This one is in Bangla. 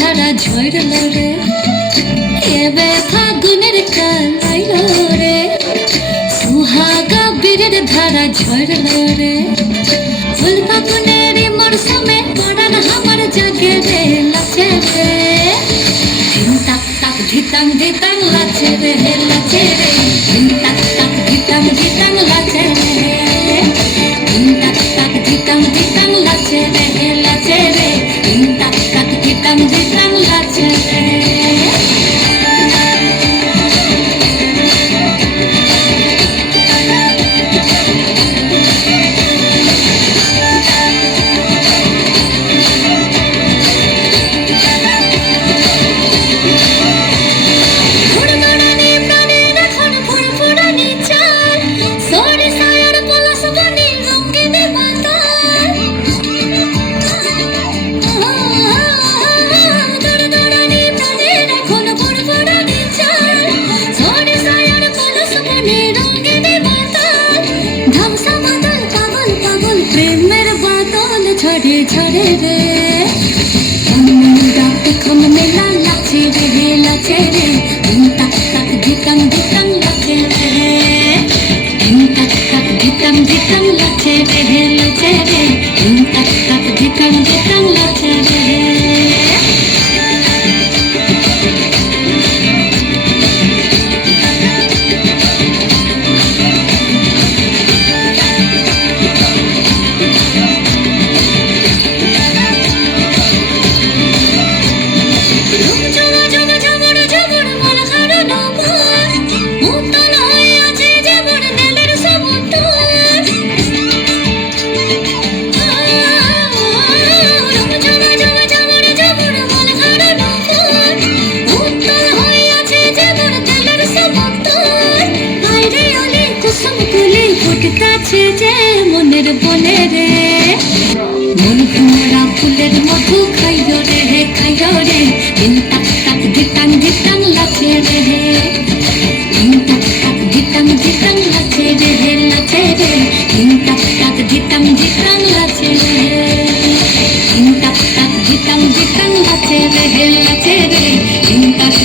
ধারা ঝরল রে, এবে ফাগুনের কাল আইল রে, সুহাগা বীরের ধারা ঝরল রে। ফুল ফাগুনের মরশুমে পড়ান আমার জাগে রে লাচে রে, ধিন তাক তাক ধিতাং ধিতাং লাচে রে লাচে রে, ধিন তাক তাক ধিতাং ধিতাং লাচে রে, ধিন তাক তাক ধিতাং ধিতাং লাচে রে লাচে রে, ধিন তাক তাক ধিতাং ধিতাং লাচে রে। ঝরে ঝরে রে এখন মেলা লাচে রে লাচে রে, ধিন তাক তাক ধিতাং ধিতাং লাচে রে, ধিন তাক তাক ধিতাং ধিতাং লাচে রে লাচে রে, ধিন তাক তাক ধিতাং ধিতাং লাচে রে। ফুটতাছে যে